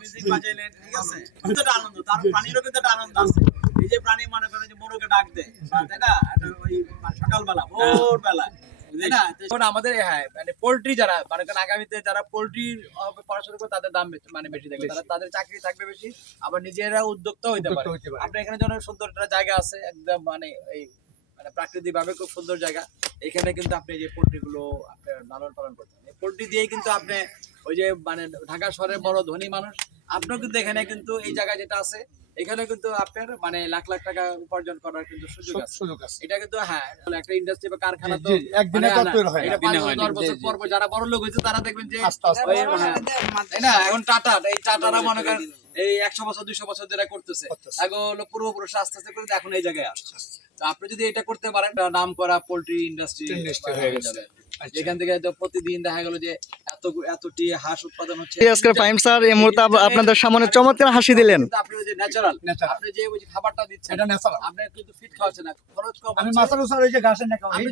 Music বাজাইলেন, ঠিক আছে, কিন্তু একটা আনন্দ, তার প্রাণীরও কিন্তু একটা আনন্দ আছে। এই যে প্রাণী মনে করেন যে মোরগে ডাক দেয়, তাই না, ওই সকালবেলা ভোরবেলা, তাই না? এখন আমাদের মানে পোল্ট্রি যারা মানে আগামীতে যারা পোল্ট্রির পড়াশোনা করে তাদের দাম মানে বেশি থাকবে, তাদের চাকরি থাকবে বেশি, আবার নিজেরা উদ্যোক্তা হইতে পারে। আপনার এখানে যেন সুন্দর একটা জায়গা আছে, একদম মানে এই মানে প্রাকৃতিক ভাবে খুব সুন্দর জায়গা। এখানে কিন্তু আপনি যে পোল্ট্রি গুলো আপনার লালন পালন করতে পারেন, পোল্ট্রি দিয়েই কিন্তু আপনি ওই যে মানে ঢাকা শহরের বড় ধনী মানুষ, আপনিও কিন্তু এখানে কিন্তু এই জায়গা যেটা আছে এখানে কিন্তু আপনার মানে লাখ লাখ টাকা উপার্জন করার কিন্তু সুযোগ আছে। এটা কিন্তু একটা ইন্ডাস্ট্রি বা কারখানা তো একদিনে মানে তৈরি হয় না, এটা 5 বছর 10 বছর পর যারা বড় লোক হয়েছে তারা দেখবেন যে তাই না, এখন এই টাটারা মনে করেন এই 100 বছর 200 বছর ধরে করতেছে, এগুলো পূর্বপুরুষ আস্তে আস্তে করে এখন এই জায়গায় আসছে। তো আপনি যদি এটা করতে পারেন, নাম করা পোল্ট্রি ইন্ডাস্ট্রি হয়ে যাবে। যেখান থেকে প্রতিদিন দেখা গেল যে এতটি হাঁস উৎপাদন হচ্ছে। আজকের ফাইম স্যার এই মুহূর্তে আপনাদের সামনে চমৎকার হাসি দিলেন। আপনি যে ন্যাচারাল, আপনি যে ওই খাবারটা দিচ্ছেন এটা ন্যাচারাল, আপনি কিন্তু ফিট খাওয়াচ্ছেন না, খরচ কম। আমি মাছের উসার ওই যে ঘাসের না খাওয়াই।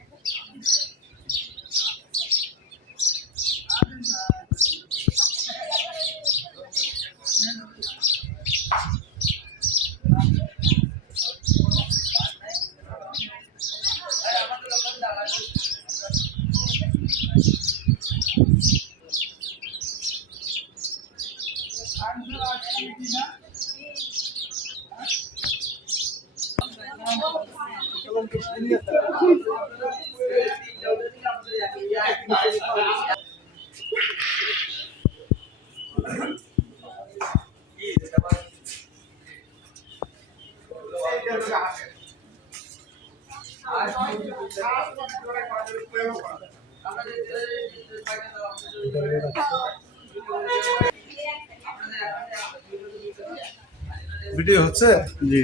ভিডিও হচ্ছে জি।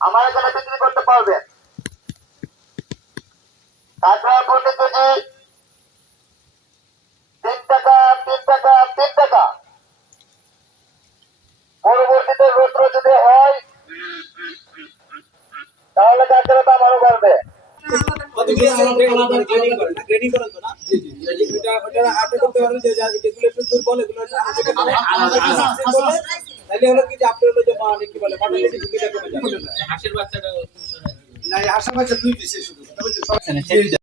আমার এখানে বিক্রি করতে পারবেন। কাঁকড়া প্রতি কেজি 3 টাকা 3 টাকা 3 টাকা। পরবর্তীতে রৌদ্র যদি হয় তাহলে কাঁকড়ার দাম আরো বাড়বে। হাঁসের বাচ্চা 2 পিসে শুধু।